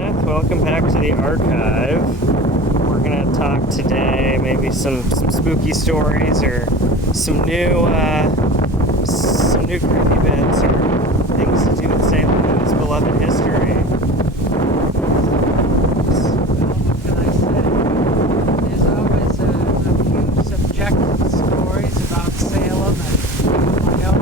Kenneth. Welcome back to the archive. We're gonna talk today maybe some spooky stories or some new creepy bits or things to do with Salem and its beloved history. What can I say? There's always a few subjective stories about Salem and my own.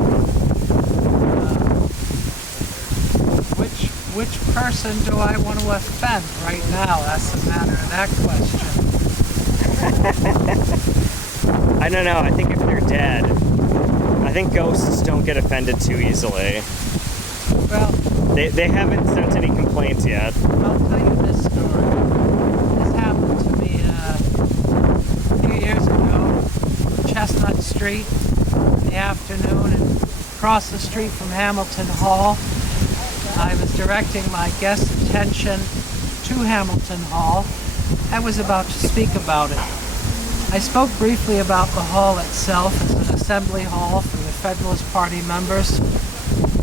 Which person do I want to offend right now? That's the matter of that question. I don't know. I think if they're dead, I think ghosts don't get offended too easily. Well, They haven't sent any complaints yet. I'll tell you this story. This happened to me a few years ago, Chestnut Street, in the afternoon, and across the street from Hamilton Hall. I was directing my guest's attention to Hamilton Hall. I was about to speak about it. I spoke briefly about the hall itself as an assembly hall for the Federalist Party members.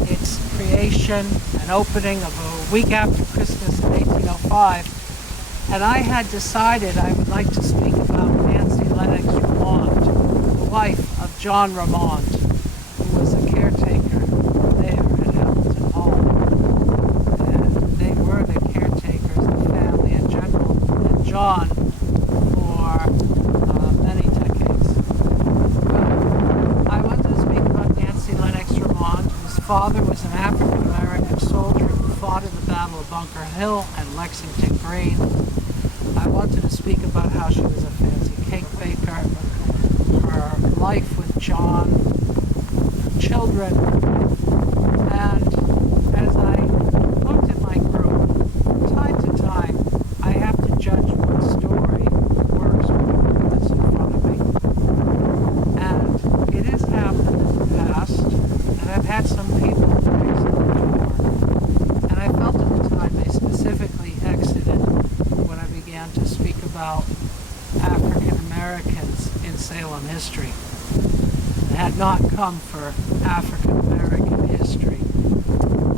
Its creation and opening of a week after Christmas in 1805. And I had decided I would like to speak about Nancy Lennox Rawand, the wife of John Rawand, who was a caretaker there at Hamilton Hall. They were the caretakers, the family in general, and John for many decades. But I wanted to speak about Nancy Lennox Rawand, whose father was an African-American soldier who fought in the Battle of Bunker Hill and Lexington Green. I wanted to speak about how she was a fancy cake baker, her life with John, children, and as I looked at my group, time to time, I have to judge what story works with that's in front of me. And it has happened in the past, and I've had some people raise the door. And I felt at the time they specifically exited when I began to speak about African Americans in Salem history. They had not come for African American history,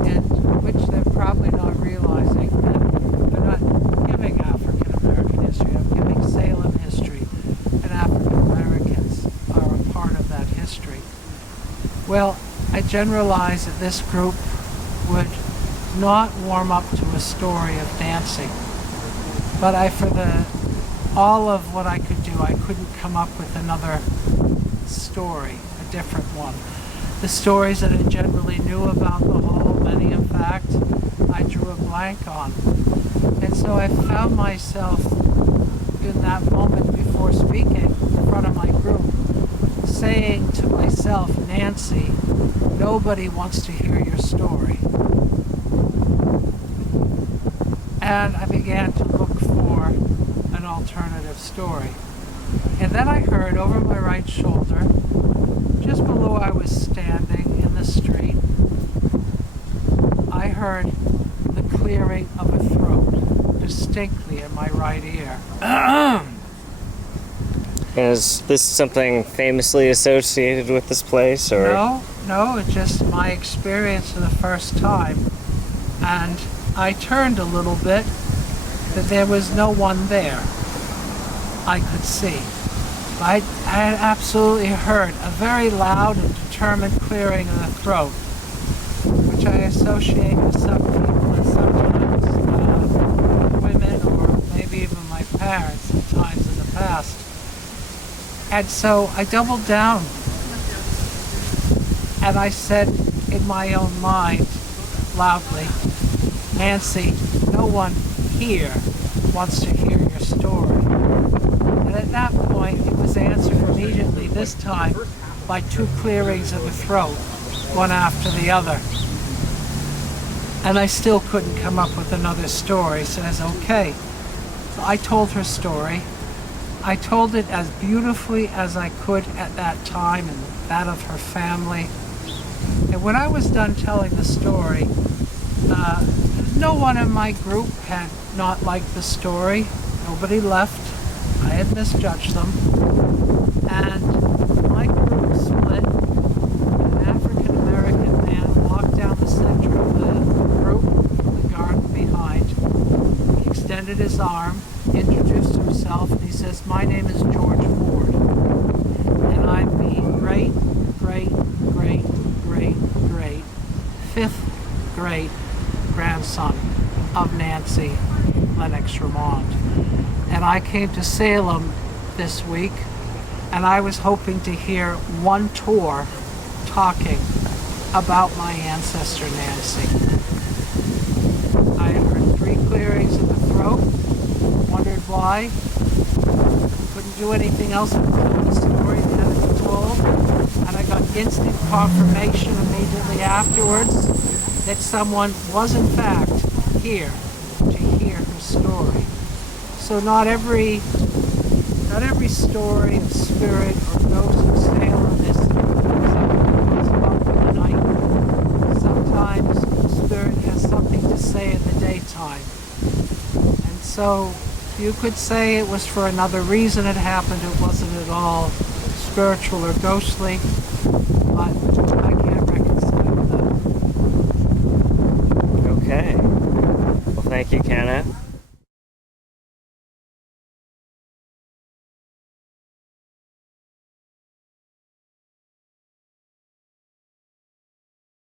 in which they're probably not realizing that they're not giving African American history, I'm giving Salem history, and African Americans are a part of that history. Well, I generalize that this group would not warm up to a story of Nancy, but all of what I could do, I couldn't come up with another story, a different one. The stories that I generally knew about the hall, many in fact, I drew a blank on. And so I found myself in that moment before speaking in front of my group, saying to myself, Nancy, nobody wants to hear your story. And I began to look for an alternative story. And then I heard over my right shoulder, just below I was standing in the street, I heard the clearing of a throat distinctly in my right ear. Is this something famously associated with this place, or? No, it's just my experience for the first time. And I turned a little bit, but there was no one there I could see. I had absolutely heard a very loud and determined clearing of the throat, which I associate with some people and sometimes women or maybe even my parents at times in the past. And so I doubled down and I said in my own mind loudly, Nancy, no one here wants to hear your story. And at that point, it was answered immediately, this time by two clearings of the throat, one after the other. And I still couldn't come up with another story, so I said, okay. So I told her story. I told it as beautifully as I could at that time and that of her family. And when I was done telling the story, no one in my group had not liked the story. Nobody left. I had misjudged them. And my group split. An African-American man walked down the center of the group, the garden behind, his arm, introduced himself, and he says, "My name is George Ford, and I'm the great, great, great, great, great, fifth great grandson of Nancy Lennox Rawand. And I came to Salem this week, and I was hoping to hear one tour talking about my ancestor Nancy. I heard 3 clearings in the throat, wondered why, couldn't do anything else but tell the story that had to be told, and I got instant confirmation immediately afterwards that someone was in fact here to hear her story. So not every story of spirit or ghost of Salem is about the night. Sometimes spirit has something to say in the daytime. And so you could say it was for another reason it happened. It wasn't at all spiritual or ghostly, but I can't reconcile that. Okay. Well, thank you, Kenneth.